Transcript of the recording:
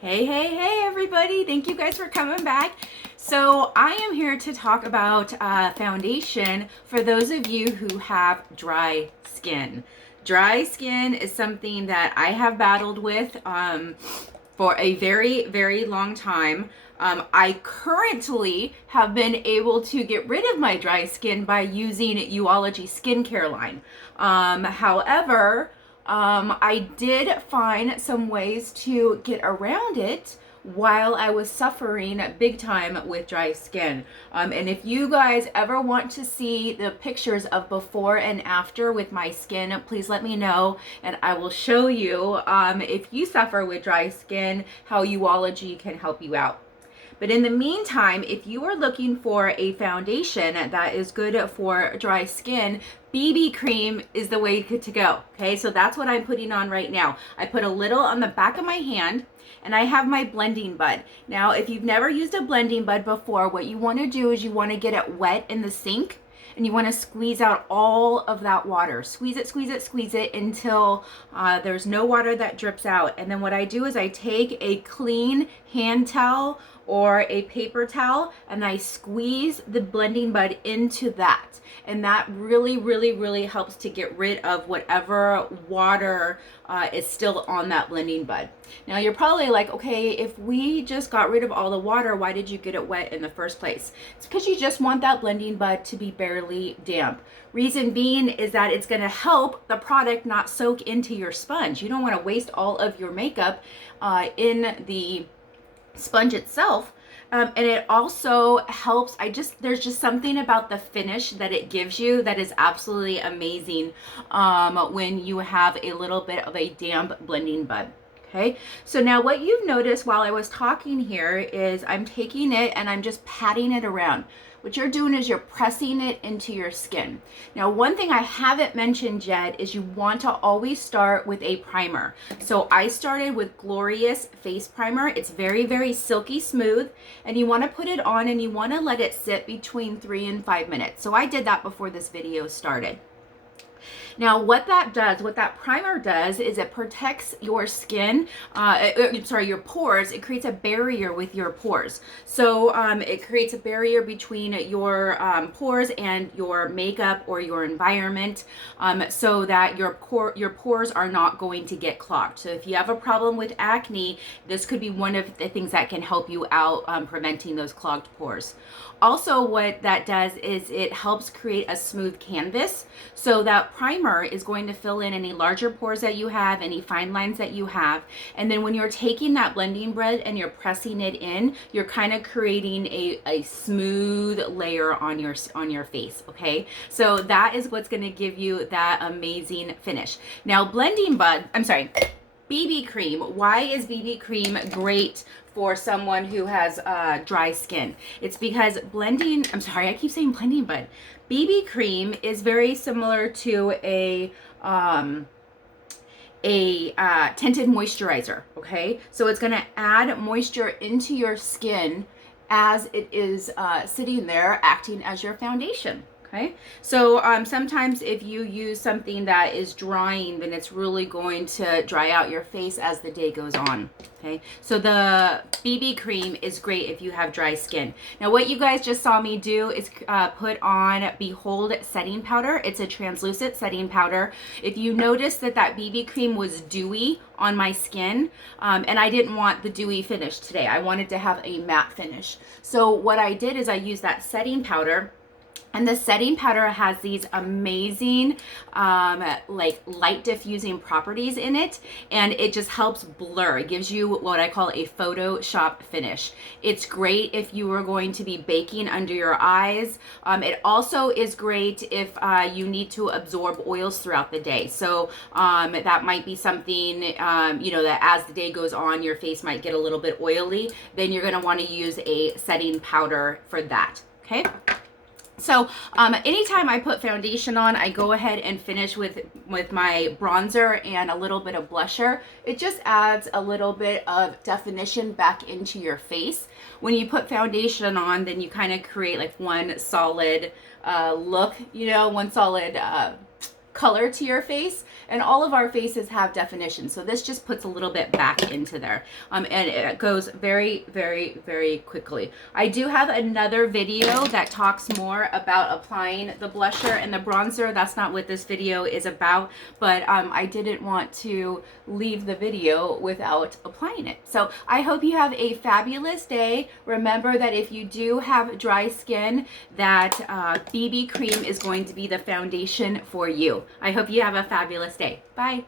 Hey, everybody. Thank you guys for coming back. So I am here to talk about foundation for those of you who have dry skin. Dry skin is something that I have battled with for a very long time. I currently have been able to get rid of my dry skin by using Uology skincare line. However, I did find some ways to get around it while I was suffering big time with dry skin. And if you guys ever want to see the pictures of before and after with my skin, please let me know and I will show you if you suffer with dry skin, how Uology can help you out. But in the meantime, if you are looking for a foundation that is good for dry skin, BB cream is the way to go. Okay, so that's what I'm putting on right now. I put a little on the back of my hand and I have my blending bud. Now, if you've never used a blending bud before, what you want to do is you want to get it wet in the sink and you want to squeeze out all of that water. Squeeze it until there's no water that drips out. And then what I do is I take a clean hand towel or a paper towel and I squeeze the blending bud into that. And that really helps to get rid of whatever water is still on that blending bud. Now you're probably like, okay, if we just got rid of all the water, why did you get it wet in the first place? It's because you just want that blending bud to be barely damp. Reason being is that it's going to help the product not soak into your sponge. You don't want to waste all of your makeup in the sponge itself. And it also helps, there's just something about the finish that it gives you that is absolutely amazing when you have a little bit of a damp blending bud. Okay, so now what you've noticed while I was talking here is I'm taking it and I'm just patting it around. What you're doing is you're pressing it into your skin. Now, one thing I haven't mentioned yet is you want to always start with a primer. So I started with Glorious Face Primer. It's very silky smooth, and you want to put it on and you want to let it sit between 3 and 5 minutes. So I did that before this video started. Now, what that primer does is it protects your skin, your pores. It creates a barrier with your pores. So it creates a barrier between your pores and your makeup or your environment so that your pores are not going to get clogged. So if you have a problem with acne, this could be one of the things that can help you out preventing those clogged pores. Also, what that does is it helps create a smooth canvas. So that primer is going to fill in any larger pores that you have, any fine lines that you have. And then when you're taking that blending bread and you're pressing it in, you're kind of creating a smooth layer on your face, okay? So that is what's going to give you that amazing finish. Now, BB cream. Why is BB cream great for someone who has dry skin? It's because I keep saying blending, but BB cream is very similar to a tinted moisturizer, okay? So it's gonna add moisture into your skin as it is sitting there acting as your foundation. Okay, so sometimes if you use something that is drying, then it's really going to dry out your face as the day goes on. Okay, so the BB cream is great if you have dry skin. Now, what you guys just saw me do is put on Behold setting powder. It's a translucent setting powder. If you notice that BB cream was dewy on my skin, and I didn't want the dewy finish today. I wanted to have a matte finish. So what I did is I used that setting powder. And the setting powder has these amazing like light diffusing properties in it, and it just helps blur. It gives you what I call a Photoshop finish. It's great if you are going to be baking under your eyes. It also is great if you need to absorb oils throughout the day. So that might be something, that as the day goes on, your face might get a little bit oily. Then you're gonna wanna use a setting powder for that, okay? So anytime I put foundation on, I go ahead and finish with my bronzer and a little bit of blusher. It just adds a little bit of definition back into your face. When you put foundation on, then you kind of create like one solid look, one solid color to your face, and all of our faces have definition, so this just puts a little bit back into there, and it goes very, very, very quickly. I do have another video that talks more about applying the blusher and the bronzer. That's not what this video is about, but I didn't want to leave the video without applying it. So I hope you have a fabulous day. Remember that if you do have dry skin, that BB cream is going to be the foundation for you. I hope you have a fabulous day. Bye.